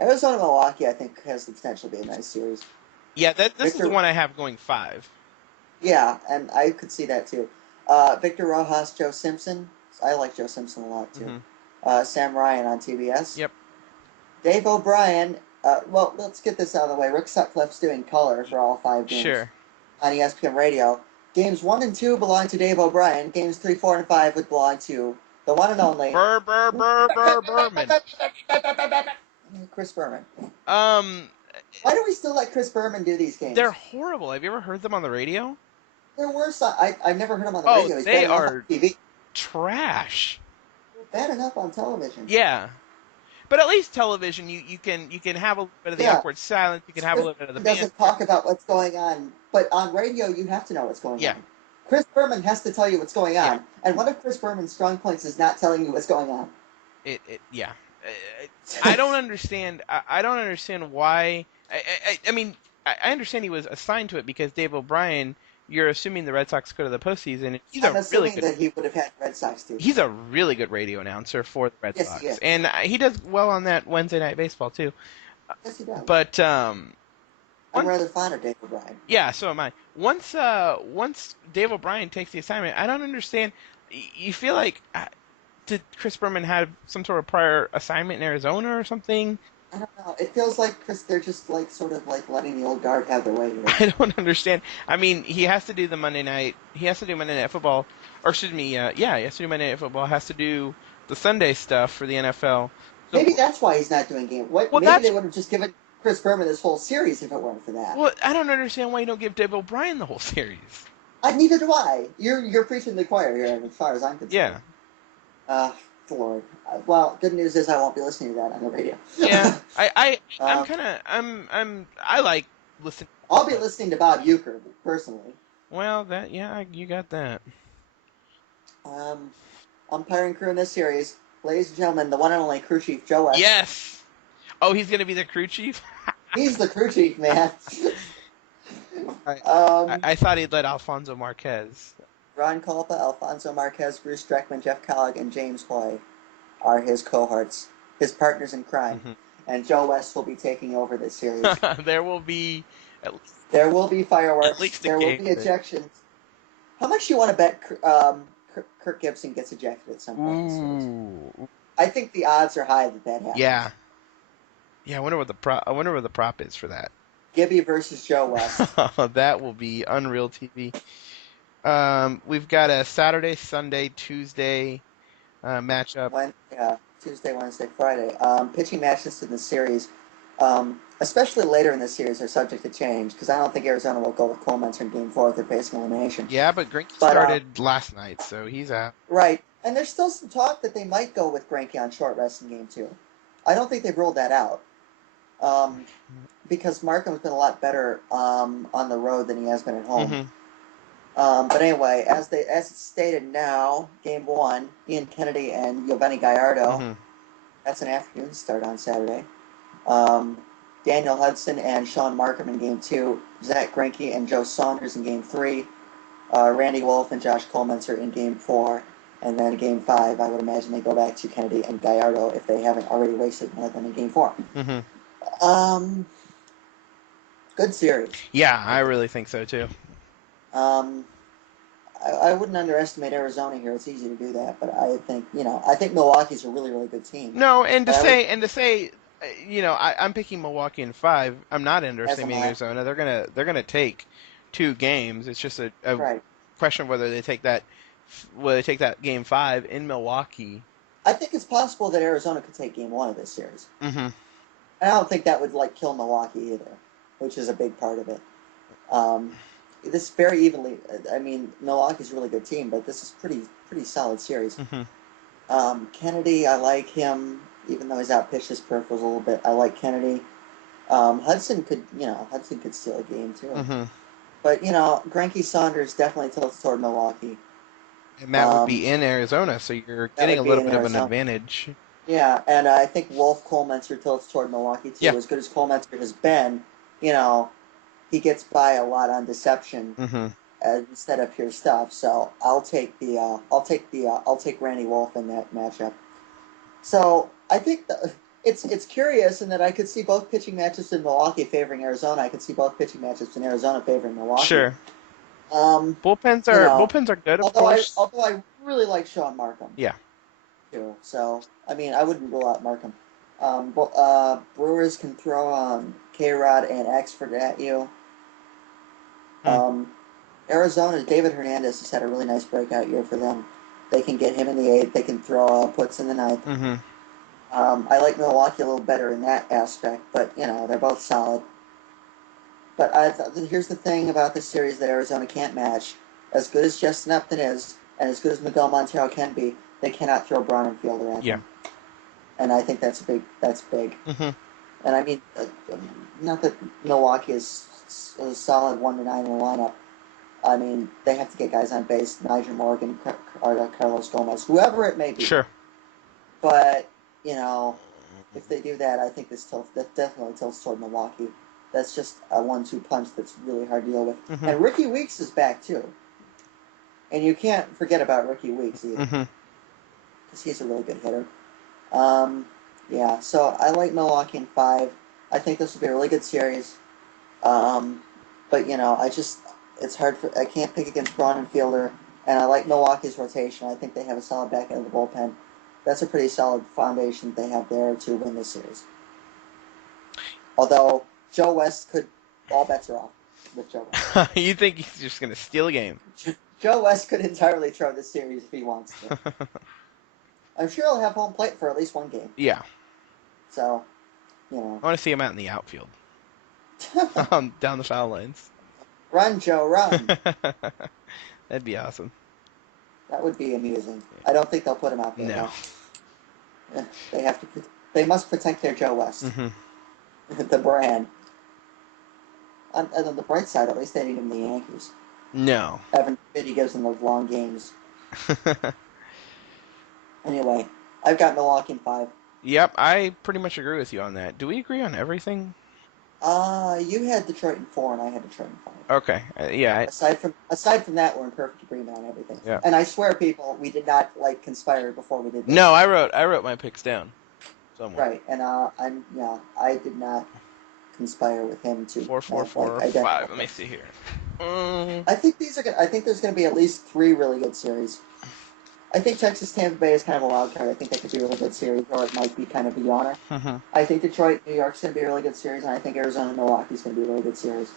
Arizona Milwaukee, I think, has the potential to be a nice series. Yeah, this is the Victor, one I have going 5. yeah, and I could see that too. Victor Rojas, Joe Simpson. I like Joe Simpson a lot too. Hmm. Sam Ryan on TBS. Yep. Dave O'Brien. Well, let's get this out of the way. Rick Sutcliffe's doing color for all 5 games Sure. on ESPN Radio. Games 1 and 2 belong to Dave O'Brien. Games 3, 4, and 5 would belong to the one and only Berman. Chris Berman. Um, Why do we still let Chris Berman do these they're games? horrible. Have you ever heard them on the radio? There were some. I've never heard him on the Oh, radio. He's bad they enough on are TV. trash. Bad enough on television. Yeah. But at least television, you can have a little bit of the Yeah. awkward silence. You can have a little bit of the He banter. doesn't talk about what's going on, but on radio you have to know what's going Yeah, on. Chris Berman has to tell you what's going yeah. on, and one of Chris Berman's strong points is not telling you what's going on. Yeah. I don't understand. I don't understand why. I mean, I understand he was assigned to it because Dave O'Brien. You're assuming the Red Sox go to the postseason. And I'm assuming that he would have had Red Sox too. He's a really good radio announcer for the Red Yes, he Sox, is. and he does well on that Wednesday Night Baseball too. Yes, he does. But I'm rather fond of Dave O'Brien. yeah, so am I. Once Dave O'Brien takes the assignment, I don't understand. You feel like did Chris Berman have some sort of prior assignment in Arizona or something? I don't know. It feels like they're just like sort of like letting the old guard have their way here. I don't understand. I mean, he has to do the Monday night. He has to do Monday Night Football, or excuse me, yeah, he has to do Monday Night Football. Has to do the Sunday stuff for the NFL. So, Maybe that's why he's not doing game. What? well, Maybe they would have just given Chris Berman this whole series if it weren't for that. well, I don't understand why you don't give Dave O'Brien the whole series. Neither do I. You're preaching to the choir here, as far as I'm concerned. Yeah. Lord. Well, good news is I won't be listening to that on the radio. Yeah, I'm Um, kind of, I like listening. I'll be listening to Bob Uecker personally. Well, yeah, you got that. Um, umpiring crew in this series, ladies and gentlemen, the one and only crew chief Joe West. Yes. Oh, he's gonna be the crew chief. He's the crew chief, man. I thought he'd let Alfonso Marquez. Ron Culpa, Alfonso Marquez, Bruce Streckman, Jeff Collig, and James Hoy are his cohorts, his partners in crime. Mhm. And Joe West will be taking over this series. There will be There will be fireworks. at least a There will game. be ejections. How much do you want to bet Kirk Gibson gets ejected at some point in the series? Ooh. I think the odds are high that happens. Yeah. Yeah, I wonder what the prop is for that. Gibby versus Joe West. That will be unreal TV. We've got a Saturday, Sunday, Tuesday matchup. Tuesday, Wednesday, Friday. Pitching matches in the series, especially later in the series, are subject to change because I don't think Arizona will go with Cole Mentor in Game 4 if they're facing elimination. Yeah, but Greinke started last night, so he's out. Right. And there's still some talk that they might go with Greinke on short rest in Game 2. I don't think they've ruled that out. Because Markham's been a lot better on the road than he has been at home. Mm-hmm. But anyway, as it's stated now, Game 1, Ian Kennedy and Yoveni Gallardo. Mm-hmm. That's an afternoon start on Saturday. Daniel Hudson and Sean Markham in Game 2. Zach Greinke and Joe Saunders in Game 3. Randy Wolf and Josh Colemancer in Game 4. And then Game 5, I would imagine they go back to Kennedy and Gallardo if they haven't already wasted one of them in Game 4. Mm-hmm. Good series. Yeah, I really think so too. I wouldn't underestimate Arizona here. It's easy to do that, but I think Milwaukee's a really, really good team. No, and to say, I'm picking Milwaukee in 5. I'm not underestimating Arizona. They're gonna take 2 games. It's just a right. question of whether they take that Game 5 in Milwaukee. I think it's possible that Arizona could take Game 1 of this series. Mm-hmm. And I don't think that would kill Milwaukee either, which is a big part of it. This very evenly. I mean, Milwaukee's a really good team, but this is pretty solid series. Mm-hmm. Kennedy, I like him, even though he's outpitched his peripherals a little bit. I like Kennedy. Hudson could steal a game too. Mm-hmm. But Greinke Saunders definitely tilts toward Milwaukee. And that would be in Arizona, so you're getting a little bit of an advantage. Yeah, and I think Wolf Colemancer tilts toward Milwaukee too. Yeah. As good as Colemancer has been, he gets by a lot on deception instead of pure stuff. So I'll take Randy Wolf in that matchup. So I think It's curious in that I could see both pitching matches in Milwaukee favoring Arizona. I could see both pitching matches in Arizona favoring Milwaukee. Sure. Um, Bullpens you are know, bullpens are good, of although I course. although I really like Sean Markham Yeah. too. So I mean, I wouldn't rule out Markham. Brewers can throw K-Rod and Exford at you. Hmm. Arizona, David Hernandez has had a really nice breakout year for them. They can get him in the eighth. They can throw puts in the ninth. Mm-hmm. I like Milwaukee a little better in that aspect, but they're both solid. But here's the thing about this series that Arizona can't match. As good as Justin Upton is, and as good as Miguel Montero can be, they cannot throw Braun and Fielder at Yeah. him. And I think that's big. That's big. Mm-hmm. And I mean, not that Milwaukee is a solid 1-9 in the lineup. I mean, they have to get guys on base, Nigel Morgan, Carlos Gomez, whoever it may be. Sure. But if they do that, I think that definitely tilts toward Milwaukee. That's just a 1-2 punch that's really hard to deal with. Mm-hmm. And Ricky Weeks is back too, and you can't forget about Ricky Weeks either, Mm-hmm. because he's a really good hitter. Yeah, so I like Milwaukee in 5. I think this will be a really good series. But it's hard I can't pick against Braun and Fielder, and I like Milwaukee's rotation. I think they have a solid back end of the bullpen. That's a pretty solid foundation they have there to win this series. Although Joe West all bets are off with Joe West. You think he's just gonna steal a game? Joe West could entirely throw this series if he wants to. I'm sure he'll have home plate for at least one game. Yeah. So, I want to see him out in the outfield, down the foul lines. Run, Joe, run. That'd be awesome. That would be amusing. I don't think they'll put him out there. No. Though. They have to. They must protect their Joe West, the brand. And on the bright side, at least they need him in the Yankees. No. Heaven forbid he gives them those long games. Anyway, I've got Milwaukee in 5. Yep, I pretty much agree with you on that. Do we agree on everything? You had Detroit in 4, and I had Detroit in 5. Okay. Yeah. Aside from that, we're in perfect agreement on everything. Yeah. And I swear, people, we did not conspire before we did this. No, I wrote my picks down somewhere. Right, and I did not conspire with him to 4, 4, 4, 5. Let me see here. I think there's going to be at least 3 really good series. I think Texas Tampa Bay is kind of a wild card. I think that could be a really good series, or it might be kind of a yawner. Mm-hmm. I think Detroit New York's going to be a really good series, and I think Arizona Milwaukee is going to be a really good series.